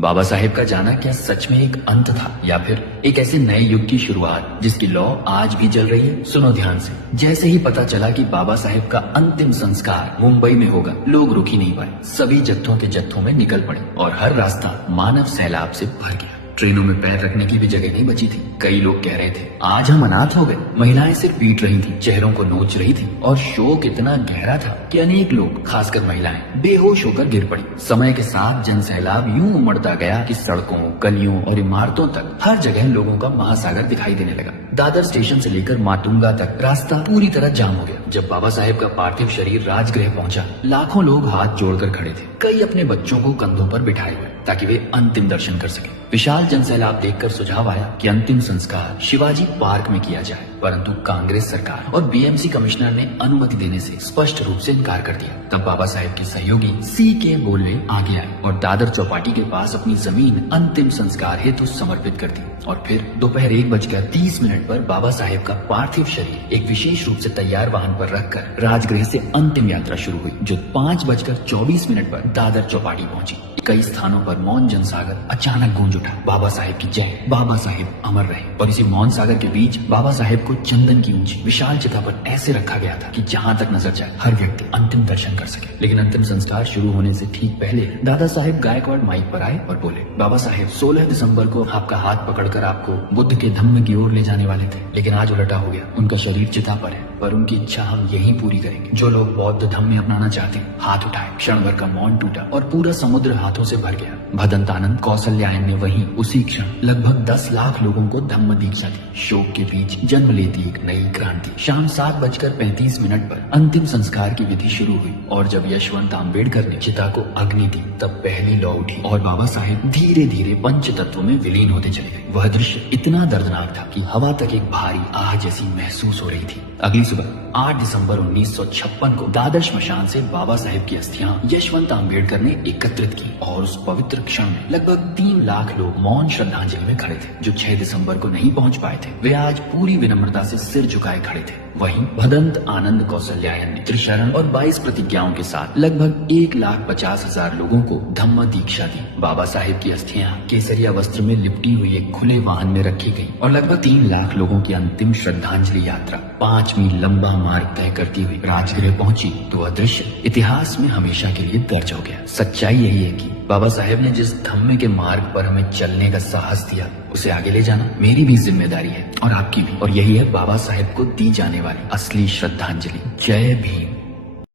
बाबा साहेब का जाना क्या सच में एक अंत था या फिर एक ऐसे नए युग की शुरुआत जिसकी लौ आज भी जल रही है? सुनो ध्यान से। जैसे ही पता चला कि बाबा साहेब का अंतिम संस्कार मुंबई में होगा, लोग रुक ही नहीं पाए। सभी जत्थों के जत्थों में निकल पड़े और हर रास्ता मानव सैलाब से भर गया। ट्रेनों में पैर रखने की भी जगह नहीं बची थी। कई लोग कह रहे थे आज हम अनाथ हो गए। महिलाएं सिर पीट रही थी, चेहरों को नोच रही थी और शोक इतना गहरा था कि अनेक लोग, खासकर महिलाएं, बेहोश होकर गिर पड़ी। समय के साथ जन सैलाब यूं उमड़ता गया कि सड़कों, गलियों और इमारतों तक हर जगह लोगों का महासागर दिखाई देने लगा। दादर स्टेशन से लेकर माटुंगा तक रास्ता पूरी तरह जाम हो गया। जब बाबा साहेब का पार्थिव शरीर राजगृह पहुंचा, लाखों लोग हाथ जोड़कर खड़े थे। कई अपने बच्चों को कंधों पर बिठाए हुए ताकि वे अंतिम दर्शन कर सके। विशाल जनसैलाब देखकर सुझाव आया कि अंतिम संस्कार शिवाजी पार्क में किया जाए, परंतु कांग्रेस सरकार और बीएमसी कमिश्नर ने अनुमति देने से स्पष्ट रूप से इनकार कर दिया। तब बाबा साहेब की सहयोगी C.K. बोलवे आगे आए और दादर चौपाटी के पास अपनी जमीन अंतिम संस्कार हेतु समर्पित कर दी। और फिर दोपहर 1:30 पर बाबा साहेब का पार्थिव शरीर एक विशेष रूप से तैयार वाहन पर रखकर राजगृह से अंतिम यात्रा शुरू हुई, जो 5:24 पर दादर चौपाटी पहुंची। कई स्थानों पर मौन जनसागर अचानक गूंज उठा, बाबा साहेब की जय, बाबा साहेब अमर रहे। और इसी मौन सागर के बीच बाबा साहेब को चंदन की ऊंची विशाल चिता पर ऐसे रखा गया था कि जहां तक नजर जाए हर व्यक्ति अंतिम दर्शन कर सके। लेकिन अंतिम संस्कार शुरू होने से ठीक पहले दादा साहेब गायकवाड़ माइक पर आए और बोले, बाबा साहेब 16 दिसंबर को आपका हाथ पकड़कर आपको बुद्ध के धम्म की ओर ले जाने वाले थे, लेकिन आज उलटा हो गया। उनका शरीर चिता पर है, पर उनकी इच्छा हम यही पूरी करेंगे। जो लोग बौद्ध धम्म में अपनाना चाहते हैं हाथ उठाए। क्षण भर का मौन टूटा और पूरा समुद्र हाथों से भर गया। भदंतानंद कौशल्यायन ने वहीं उसी क्षण लगभग 10 लाख लोगों को धम्म दीक्षा दी। शोक के बीच जन्म लेती एक नई क्रांति। शाम 7:35 पर अंतिम संस्कार की विधि शुरू हुई और जब यशवंत आम्बेडकर ने चिता को अग्नि दी, तब पहली लौ उठी और बाबा साहेब धीरे धीरे पंच तत्वों में विलीन होते चले गए। वह दृश्य इतना दर्दनाक था कि हवा तक एक भारी आह जैसी महसूस हो रही थी। अगली सुबह 8 दिसंबर 1956 को दादर श्मशान से बाबा साहेब की अस्थियां यशवंत आम्बेडकर ने एकत्रित की और उस पवित्र क्षण में लगभग 3 लाख लोग मौन श्रद्धांजलि में खड़े थे। जो 6 दिसंबर को नहीं पहुंच पाए थे, वे आज पूरी विनम्रता से सिर झुकाए खड़े थे। वहीं भदंत आनंद कौशल्यायन ने त्रिशरण और 22 प्रतिज्ञाओं के साथ लगभग 1,50,000 लोगों को धम्म दीक्षा दी। बाबा साहेब की अस्थियां केसरिया वस्त्र में लिपटी हुई एक खुले वाहन में रखी गई और लगभग 3 लाख लोगों की अंतिम श्रद्धांजलि यात्रा 5 मील लंबा मार्ग तय करती हुई राजगृह पहुंची। तो वह दृश्य इतिहास में हमेशा के लिए दर्ज हो गया। सच्चाई यही है कि बाबा साहेब ने जिस धम्म के मार्ग पर हमें चलने का साहस दिया, उसे आगे ले जाना मेरी भी जिम्मेदारी है और आपकी भी। और यही है बाबा साहेब को दी जाने वाली असली श्रद्धांजलि। जय भीम।